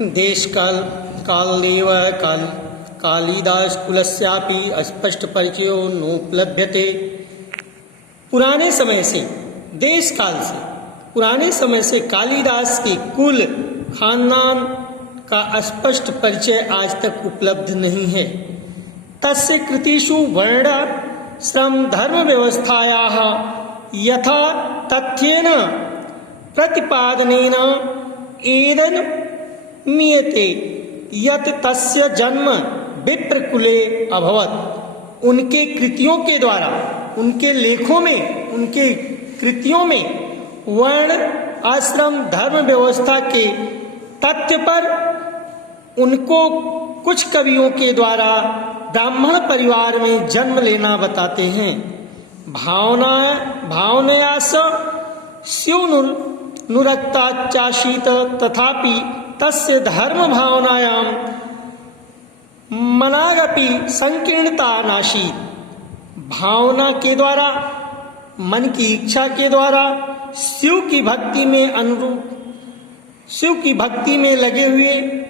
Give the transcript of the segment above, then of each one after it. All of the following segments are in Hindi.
देश काल कालदेव कालिदास कुलस्यापि अस्पष्ट परिचयो नोपलभ्यते। पुराने समय से, देश काल से, पुराने समय से कालिदास के कुल खानदान का स्पष्ट परिचय आज तक उपलब्ध नहीं है। तस्य कृतिषु वर्ण श्रम धर्म व्यवस्थायाः यथा तथ्येन प्रतिपादनेन एदन मीयते यत् तस्य जन्म विप्रकुले अभवत्। उनके कृतियों के द्वारा, उनके लेखों में, उनके कृतियों में वर्ण आश्रम धर्म व्यवस्था के तथ्य पर उनको कुछ कवियों के द्वारा ब्राह्मण परिवार में जन्म लेना बताते हैं। भावनया स्युनुरक्ताचासीत तथापि तस्य धर्म भावनायां मनागपि संकीर्णता नासीत। भावना के द्वारा, मन की इच्छा के द्वारा शिव की भक्ति में अनुरूप, शिव की भक्ति में लगे हुए,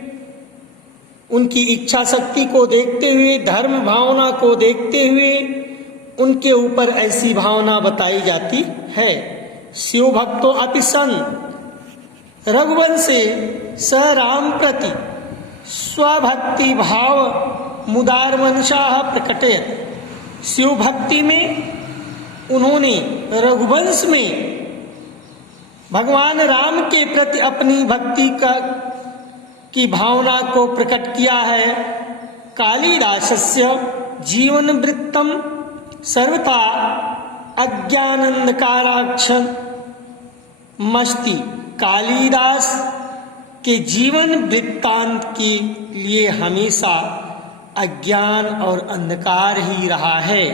उनकी इच्छा शक्ति को देखते हुए, धर्म भावना को देखते हुए उनके ऊपर ऐसी भावना बताई जाती है। शिव भक्तो अपि सन रघुवंशे स राम प्रति स्वभक्ति भाव मुदारमनसाः प्रकटयत्। शिव भक्ति में उन्होंने रघुवंश में भगवान राम के प्रति अपनी भक्ति की भावना को प्रकट किया है। कालिदासस्य जीवन वृत्तम सर्वथा अज्ञानांधकाराक्षमस्ति। कालिदास के जीवन वृत्तांत के लिए हमेशा अज्ञान और अंधकार ही रहा है।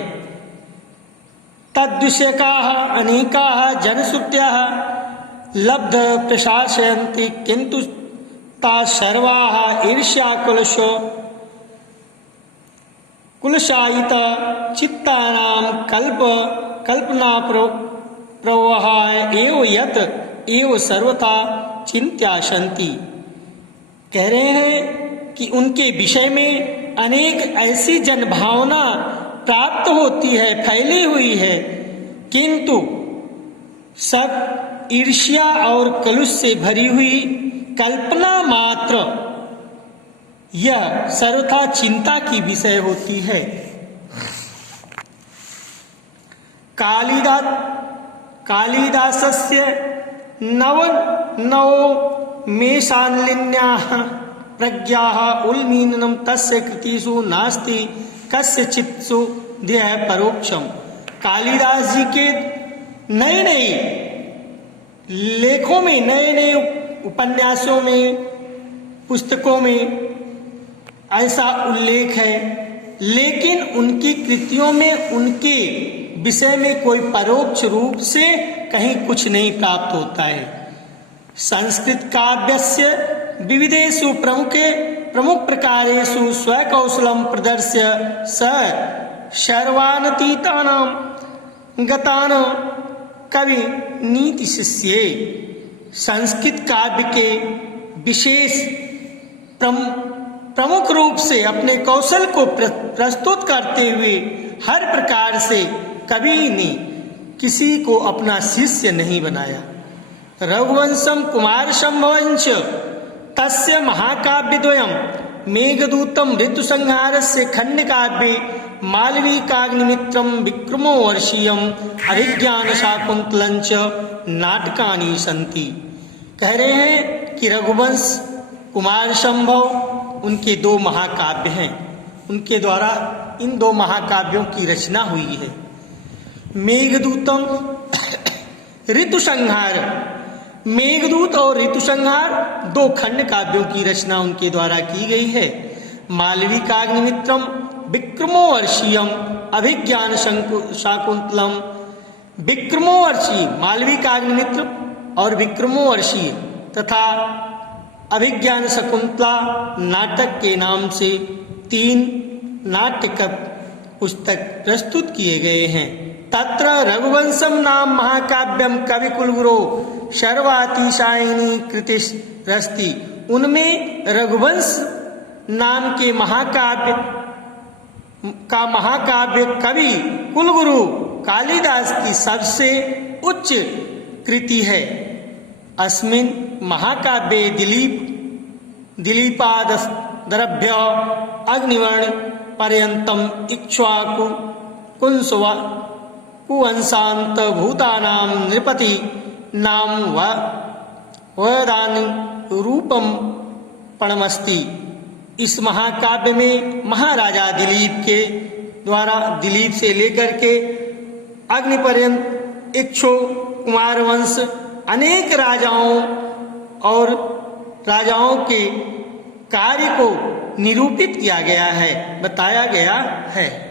तद्विषयकाः अनेकाः जनश्रुतयः लब्ध प्रशासयन्ति किंतु ता सर्वाः ईर्ष्याकुलशायित चित्तानां कल्पना प्रवाहाय एव यत् एव सर्वथा चिंत्याशंति। कह रहे हैं कि उनके विषय में अनेक ऐसी जनभावना प्राप्त होती है, फैली हुई है, किंतु सब ईर्ष्या और कलुष से भरी हुई कल्पना मात्र यह सर्वथा चिंता की विषय होती है। कालिदासस्य नवमेषान्लिन्याः प्रज्ञाः उन्मीलनं तस्य कृतिषु नास्ति कस्यचित्सु ध्येयः परोक्षम। कालिदास जी के नए नए लेखों में, नए नए उपन्यासों में, पुस्तकों में ऐसा उल्लेख है, लेकिन उनकी कृतियों में उनके विषय में कोई परोक्ष रूप से कहीं कुछ नहीं प्राप्त होता है। संस्कृत काव्यस्य विविधेषु प्रमुख प्रकारेषु स्वकौशलं प्रदर्श्य स सर्वानतीतानां गतानां कवि नीति शिष्ये। संस्कृत काव्य के विशेष प्रमुख रूप से अपने कौशल को प्रस्तुत करते हुए हर प्रकार से कवि ने किसी को अपना शिष्य नहीं बनाया। रघुवंशम कुमार संभवंच तस्य महाकाव्यद्वयम् मेघदूतम ऋतुसंहारस्य खंडकाव्ये मालविकाग्निमित्रम विक्रमो वर्षीयम अभिज्ञान शाकुंतलंच नाटकानि सन्ति। कह रहे हैं कि रघुवंश, कुमार संभव उनके दो महाकाव्य हैं, उनके द्वारा इन दो महाकाव्यों की रचना हुई है। मेघदूतम ऋतुसंहार, मेघदूत और ऋतुसंहार दो खंड काव्यों की रचना उनके द्वारा की गई है। मालविकाग्निमित्रम विक्रमोवर्षीयम अभिज्ञान शाकुंतलम। विक्रमोवर्षीय मालविकाग्निमित्र और विक्रमोवर्षीय तथा अभिज्ञान शकुंतला नाटक के नाम से 3 नाट्य पुस्तक प्रस्तुत किए गए हैं। तत्र रघुवंशम नाम महाकाव्यम कविकुलगुरो सर्वातिशायिनी कृतिरस्ति। उनमें रघुवंश नाम के महाकाव्य कवि कुलगुरु कालिदास की सबसे उच्च कृति है। अस्मिन् महाकाव्ये दिलीपादरभ्य अग्निवर्ण पर्यन्तम इक्ष्वाकु कुवंशांत भूतानां नृपति नाम वदानि रूपम पणमस्ति। इस महाकाव्य में महाराजा दिलीप के द्वारा दिलीप से लेकर के अग्नि पर्यंत इक्ष्वा कुमार वंश अनेक राजाओं के कार्य को निरूपित किया गया है, बताया गया है।